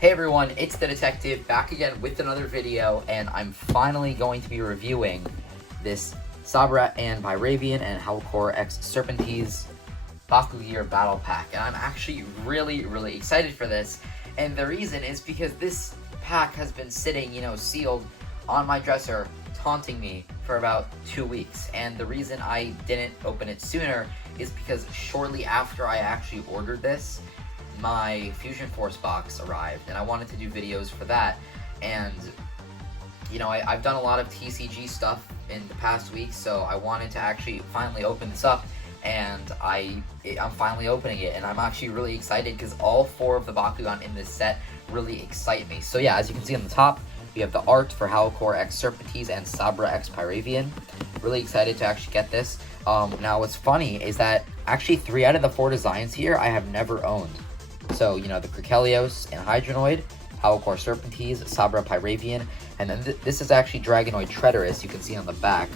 Hey everyone, it's the Detective back again with another video, and I'm finally going to be reviewing this Sabra and Pyravian and Howlkor x Serpenteze Bakugear Battle Pack, and I'm actually really excited for this. And the reason is because this pack has been sitting, sealed on my dresser, taunting me for about 2 weeks. And the reason I didn't open it sooner is because shortly after I actually ordered this, my Fusion Force box arrived, and I wanted to do videos for that. And I've done a lot of TCG stuff in the past week, so I wanted to actually finally open this up, and I'm finally opening it, and I'm actually really excited because all 4 of the Bakugan in this set really excite me. So yeah, as you can see on the top, we have the art for Howlkor x Serpenteze and Sabra x Pyravian. Really excited to actually get this. Now what's funny is that actually 3 out of the 4 designs here I have never owned. So, the Criqueleios and Hydranoid, Howlkor Serpenteze, Sabra Pyravian, and then this is actually Dragonoid Treathorous, you can see on the back.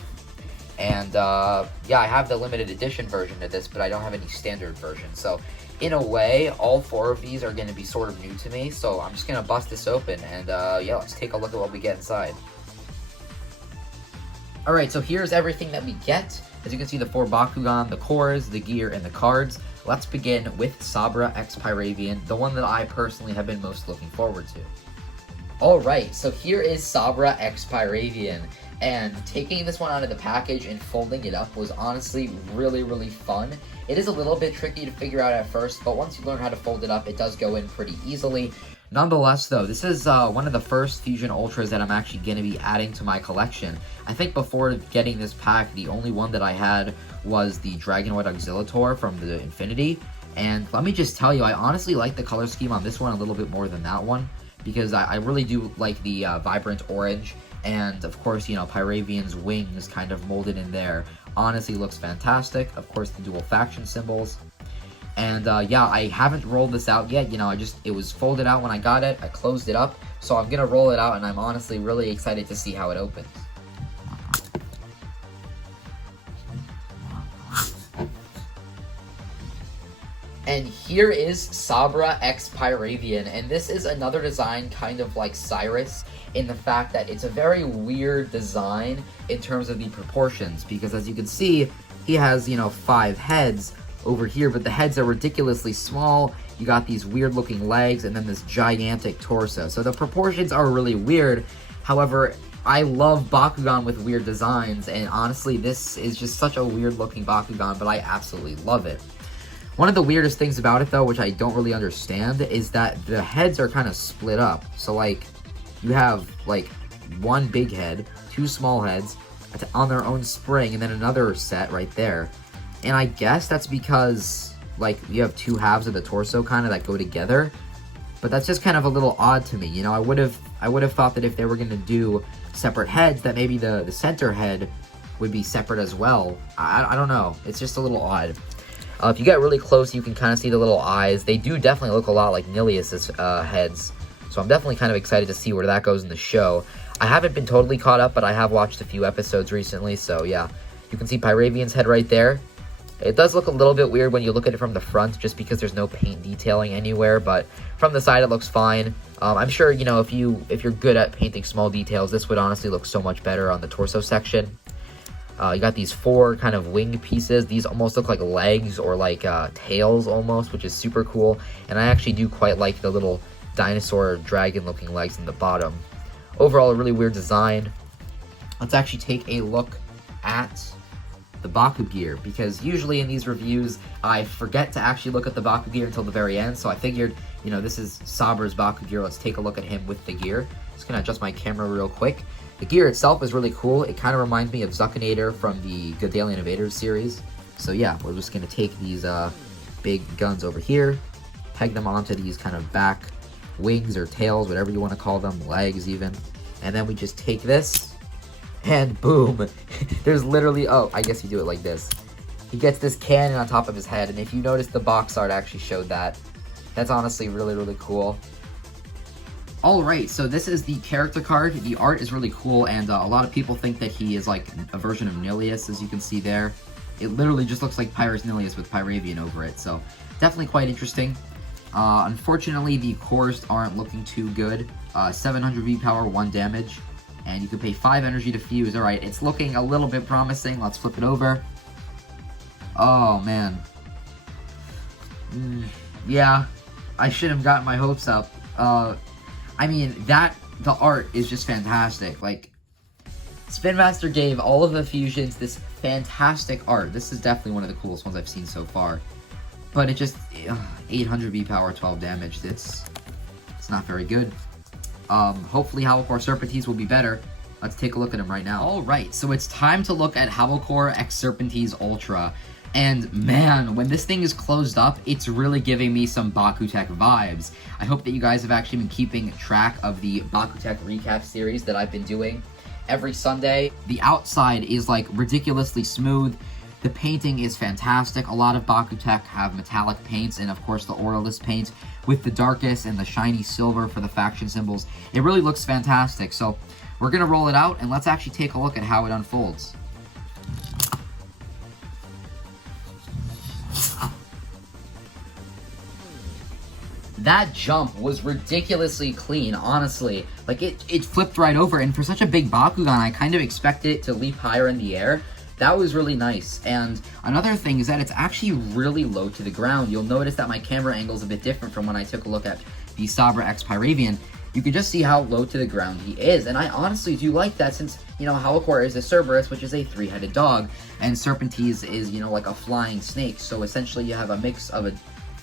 And, yeah, I have the limited edition version of this, but I don't have any standard version. So, in a way, all 4 of these are going to be sort of new to me, so I'm just going to bust this open, and, yeah, let's take a look at what we get inside. Alright, so here's everything that we get. As you can see, the 4 Bakugan, the cores, the gear, and the cards. Let's begin with Sabra x Pyravian, the one that I personally have been most looking forward to. Alright, so here is Sabra x Pyravian, and taking this one out of the package and folding it up was honestly really fun. It is a little bit tricky to figure out at first, but once you learn how to fold it up, it does go in pretty easily. Nonetheless, though, this is one of the first Fusion Ultras that I'm actually going to be adding to my collection. I think before getting this pack, the only one that I had was the Dragonoid Auxiliator from the Infinity. And let me just tell you, I honestly like the color scheme on this one a little bit more than that one, because I really do like the vibrant orange. And, of course, Pyravian's wings kind of molded in there. Honestly looks fantastic. Of course, the dual faction symbols. And, yeah, I haven't rolled this out yet, it was folded out when I got it, I closed it up, so I'm gonna roll it out, and I'm honestly really excited to see how it opens. And here is Sabra x Pyravian, and this is another design kind of like Cyrus, in the fact that it's a very weird design in terms of the proportions, because as you can see, he has, 5 heads over here, but the heads are ridiculously small. You got these weird looking legs and then this gigantic torso. So the proportions are really weird. However, I love Bakugan with weird designs, and honestly, this is just such a weird looking Bakugan, but I absolutely love it. One of the weirdest things about it, though, which I don't really understand, is that the heads are kind of split up. So, you have, 1 big head, 2 small heads on their own spring, and then another set right there. And I guess that's because, you have 2 halves of the torso kind of that go together. But that's just kind of a little odd to me. I would have thought that if they were going to do separate heads, that maybe the center head would be separate as well. I don't know. It's just a little odd. If you get really close, you can kind of see the little eyes. They do definitely look a lot like Nilius's heads. So I'm definitely kind of excited to see where that goes in the show. I haven't been totally caught up, but I have watched a few episodes recently. So yeah, you can see Pyravian's head right there. It does look a little bit weird when you look at it from the front, just because there's no paint detailing anywhere, but from the side it looks fine. I'm sure, if you're good at painting small details, this would honestly look so much better on the torso section. You got these 4 kind of wing pieces. These almost look like legs or like tails almost, which is super cool. And I actually do quite like the little dinosaur dragon looking legs in the bottom. Overall, a really weird design. Let's actually take a look at the Baku gear, because usually in these reviews I forget to actually look at the Baku gear until the very end, so I figured, this is Sabra's Baku gear. Let's take a look at him with the gear. Just gonna adjust my camera real quick. The gear itself is really cool. It kind of reminds me of Zuckinator from the Good Alien Invaders series. So yeah, we're just gonna take these big guns over here, peg them onto these kind of back wings or tails, whatever you want to call them, legs even, and then we just take this, and boom, there's literally, oh, I guess you do it like this. He gets this cannon on top of his head, and if you notice, the box art actually showed that. That's honestly really cool. Alright, so this is the character card. The art is really cool, and a lot of people think that he is like a version of Nilius, as you can see there. It literally just looks like Pyrus Nilius with Pyravian over it, so definitely quite interesting. Unfortunately, the cores aren't looking too good. 700 V-Power, 1 damage. And you can pay 5 energy to fuse. Alright, it's looking a little bit promising. Let's flip it over. Oh, man. Yeah, I should have gotten my hopes up. I mean, the art is just fantastic. Like, Spin Master gave all of the fusions this fantastic art. This is definitely one of the coolest ones I've seen so far. But it just, 800 V-Power, 12 damage. It's not very good. Hopefully Howlkor Serpenteze will be better. Let's take a look at him right now. Alright, so it's time to look at Howlkor X Serpenteze Ultra. And man, when this thing is closed up, it's really giving me some Bakutech vibes. I hope that you guys have actually been keeping track of the Bakutech recap series that I've been doing every Sunday. The outside is like ridiculously smooth. The painting is fantastic. A lot of Bakutech have metallic paints and of course the auralist paint with the darkest and the shiny silver for the faction symbols. It really looks fantastic. So we're going to roll it out and let's actually take a look at how it unfolds. That jump was ridiculously clean, honestly. Like, it flipped right over, and for such a big Bakugan, I kind of expected it to leap higher in the air. That was really nice. And another thing is that it's actually really low to the ground. You'll notice that my camera angle is a bit different from when I took a look at the Sabra X Pyravian. You can just see how low to the ground he is, and I honestly do like that since, you know, Howlkor is a Cerberus, which is a 3-headed dog, and Serpenteze is, you know, like a flying snake. So essentially you have a mix of a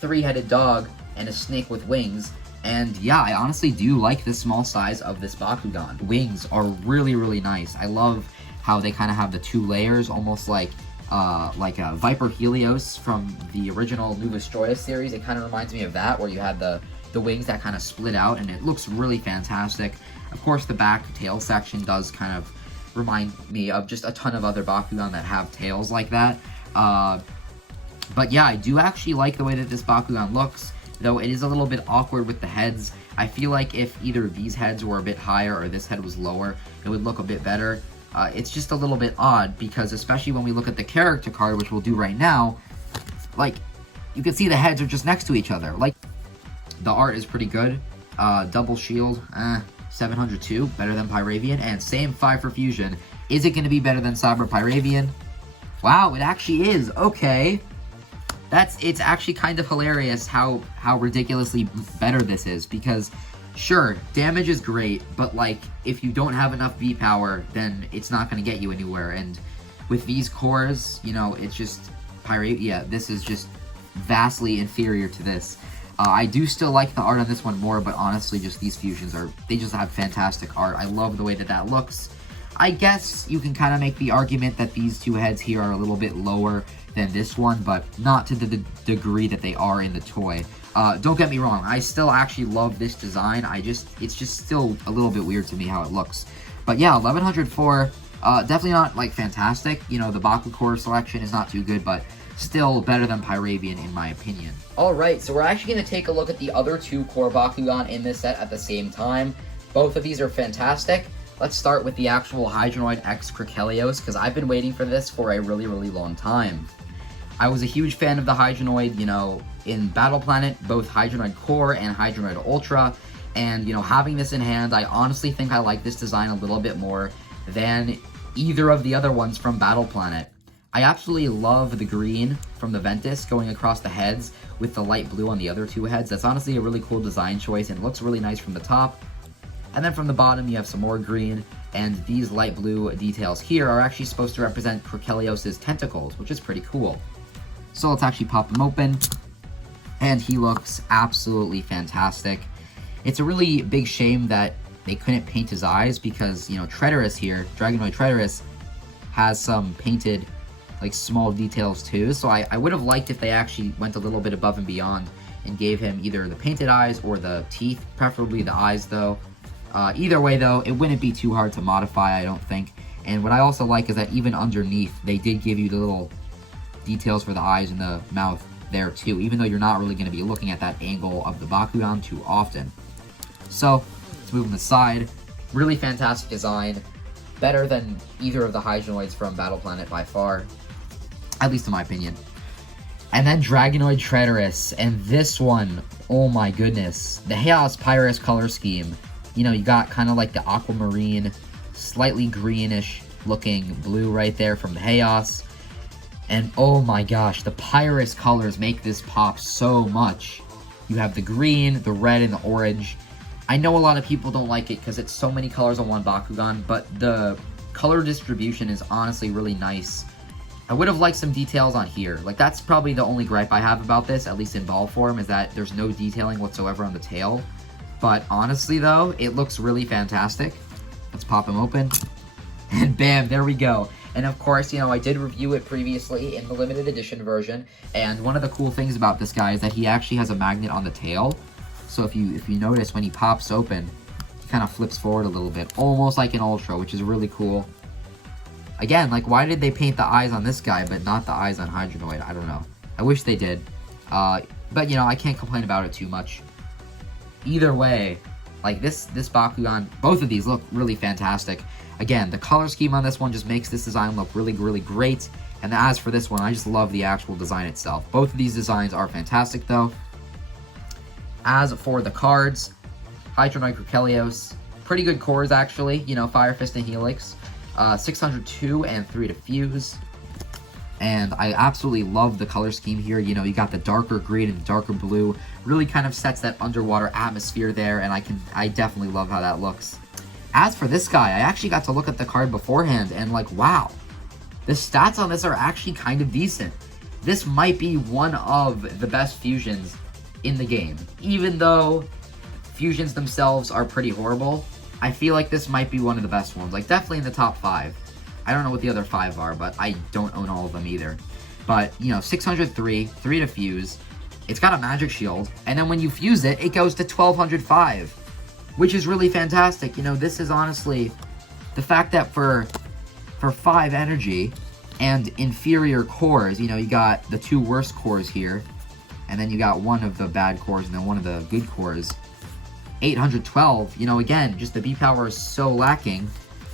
3-headed dog and a snake with wings. And yeah, I honestly do like the small size of this Bakugan. Wings are really, really nice. I love how they kind of have the 2 layers, almost like a Viper Helios from the original Nubis Joyous series. It kind of reminds me of that, where you had the wings that kind of split out, and it looks really fantastic. Of course, the back tail section does kind of remind me of just a ton of other Bakugan that have tails like that. But yeah, I do actually like the way that this Bakugan looks, though it is a little bit awkward with the heads. I feel like if either of these heads were a bit higher or this head was lower, it would look a bit better. It's just a little bit odd, because especially when we look at the character card, which we'll do right now, like, you can see the heads are just next to each other. Like, the art is pretty good. Double shield, 702, better than Pyravian, and same 5 for fusion. Is it going to be better than Sabra Pyravian? Wow, it actually is. Okay. It's actually kind of hilarious how ridiculously better this is, because sure, damage is great, but like, if you don't have enough V-Power, then it's not going to get you anywhere, and with these cores, you know, it's just, yeah, this is just vastly inferior to this. I do still like the art on this one more, but honestly, just these fusions they just have fantastic art. I love the way that looks. I guess you can kind of make the argument that these 2 heads here are a little bit lower than this one, but not to the degree that they are in the toy. Don't get me wrong, I still actually love this design. It's just still a little bit weird to me how it looks. But yeah, 1104, definitely not like fantastic. You know, the Baku-core selection is not too good, but still better than Pyravian in my opinion. Alright, so we're actually going to take a look at the other 2 core Bakugan in this set at the same time. Both of these are fantastic. Let's start with the actual Hydranoid X Criqueleios, because I've been waiting for this for a really, really long time. I was a huge fan of the Hydranoid, you know, in Battle Planet, both Hydranoid Core and Hydranoid Ultra, and, you know, having this in hand, I honestly think I like this design a little bit more than either of the other ones from Battle Planet. I absolutely love the green from the Ventus going across the heads with the light blue on the other 2 heads. That's honestly a really cool design choice, and it looks really nice from the top. And then from the bottom, you have some more green, and these light blue details here are actually supposed to represent Criqueleios' tentacles, which is pretty cool. So let's actually pop him open, and he looks absolutely fantastic. It's a really big shame that they couldn't paint his eyes, because, you know, Treathorous here, Dragonoid Treathorous, has some painted, like, small details too, so I would have liked if they actually went a little bit above and beyond and gave him either the painted eyes or the teeth, preferably the eyes though. Either way though, it wouldn't be too hard to modify, I don't think. And what I also like is that even underneath, they did give you the little details for the eyes and the mouth there too, even though you're not really going to be looking at that angle of the Bakugan too often. So, let's move him aside. Really fantastic design. Better than either of the Hydranoids from Battle Planet by far. At least in my opinion. And then Dragonoid Treathorous, and this one, Oh my goodness. The Chaos Pyrus color scheme. You know, you got kind of like the aquamarine, slightly greenish looking blue right there from the Chaos. And oh my gosh, the Pyrus colors make this pop so much. You have the green, the red, and the orange. I know a lot of people don't like it because it's so many colors on one Bakugan, but the color distribution is honestly really nice. I would have liked some details on here. Like, that's probably the only gripe I have about this, at least in ball form, is that there's no detailing whatsoever on the tail. But honestly, though, it looks really fantastic. Let's pop him open. And bam, there we go. And of course, you know, I did review it previously in the limited edition version. And one of the cool things about this guy is that he actually has a magnet on the tail. So if you notice, when he pops open, he kind of flips forward a little bit, almost like an Ultra, which is really cool. Again, like, why did they paint the eyes on this guy, but not the eyes on Hydranoid? I don't know. I wish they did. But, you know, I can't complain about it too much. Either way, like, this Bakugan, both of these look really fantastic. Again, the color scheme on this one just makes this design look really, really great. And as for this one, I just love the actual design itself. Both of these designs are fantastic, though. As for the cards, Hydranoid, Criqueleios, pretty good cores, actually. You know, Fire Fist and Helix. 602 and 3 to fuse. And I absolutely love the color scheme here. You know, you got the darker green and the darker blue. Really kind of sets that underwater atmosphere there, and I definitely love how that looks. As for this guy, I actually got to look at the card beforehand, and like, wow. The stats on this are actually kind of decent. This might be one of the best fusions in the game. Even though fusions themselves are pretty horrible, I feel like this might be one of the best ones. Like, definitely in the top 5. I don't know what the other 5 are, but I don't own all of them either. But, you know, 603, 3 to fuse. It's got a magic shield. And then when you fuse it, it goes to 1205. Which is really fantastic. You know, this is honestly the fact that for 5 energy and inferior cores, you know, you got the 2 worst cores here. And then you got one of the bad cores and then one of the good cores. 812, you know, again, just the B power is so lacking.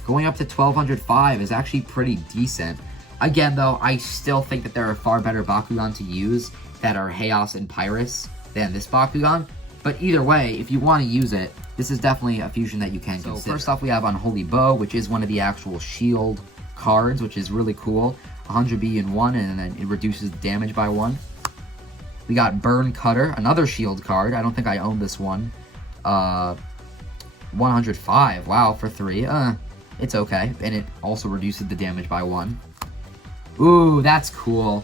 Going up to 1205 is actually pretty decent. Again, though, I still think that there are far better Bakugan to use that are Chaos and Pyrus than this Bakugan. But either way, if you want to use it, this is definitely a fusion that you can consider. First off, we have Unholy Bow, which is one of the actual shield cards, which is really cool. 100B in 1, and then it reduces damage by 1. We got Burn Cutter, another shield card. I don't think I own this one. 105, wow, for 3. It's okay, and it also reduces the damage by 1. Ooh, that's cool.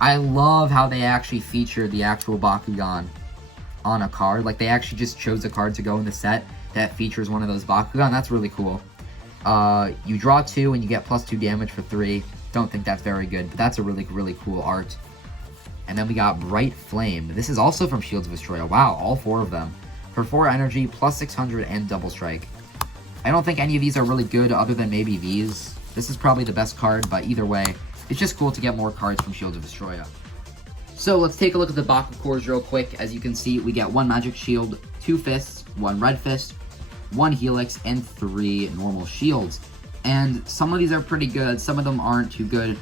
I love how they actually featured the actual Bakugan on a card. Like, they actually just chose a card to go in the set that features one of those Bakugan. That's really cool. You draw 2 and you get +2 damage for 3. Don't think that's very good, but that's a really, really cool art. And then we got Bright Flame. This is also from Shields of Destroya. Wow, all 4 of them. For 4 energy, +600, and double strike. I don't think any of these are really good other than maybe these. This is probably the best card, but either way, it's just cool to get more cards from Shields of Destroya. So let's take a look at the Baku-cores real quick. As you can see, we get 1 magic shield, 2 fists, 1 red fist, 1 helix, and 3 normal shields. And some of these are pretty good, some of them aren't too good.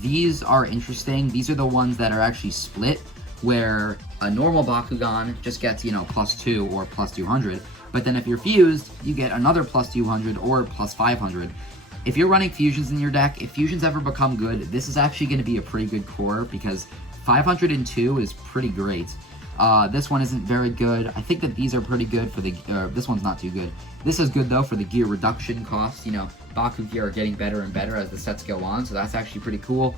These are interesting. These are the ones that are actually split, where a normal Bakugan just gets, you know, +2 or +200. But then if you're fused, you get another +200 or +500. If you're running fusions in your deck, if fusions ever become good, this is actually going to be a pretty good core, because 502 is pretty great. This one isn't very good. I think that these are pretty good for the... this one's not too good. This is good, though, for the gear reduction cost. You know, Baku gear are getting better and better as the sets go on, so that's actually pretty cool.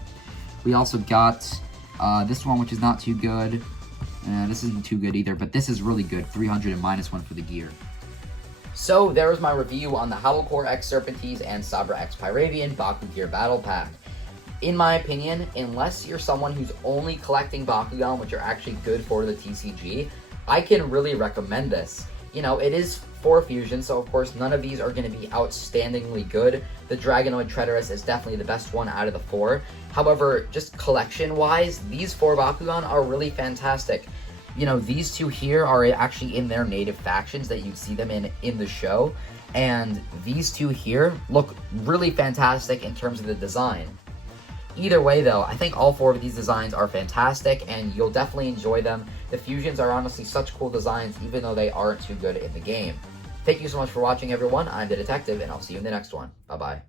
We also got this one, which is not too good. This isn't too good either, but this is really good. 300 and -1 for the gear. So, there's my review on the Howlkor X Serpenteze and Sabra X Pyravian Bakugear Battle Pack. In my opinion, unless you're someone who's only collecting Bakugan, which are actually good for the TCG, I can really recommend this. You know, it is 4 fusions, so of course none of these are going to be outstandingly good. The Dragonoid Treathorous is definitely the best one out of the 4. However, just collection-wise, these 4 Bakugan are really fantastic. You know, these 2 here are actually in their native factions that you see them in the show, and these 2 here look really fantastic in terms of the design. Either way though, I think all 4 of these designs are fantastic and you'll definitely enjoy them. The fusions are honestly such cool designs even though they aren't too good in the game. Thank you so much for watching everyone, I'm the Detective and I'll see you in the next one. Bye bye.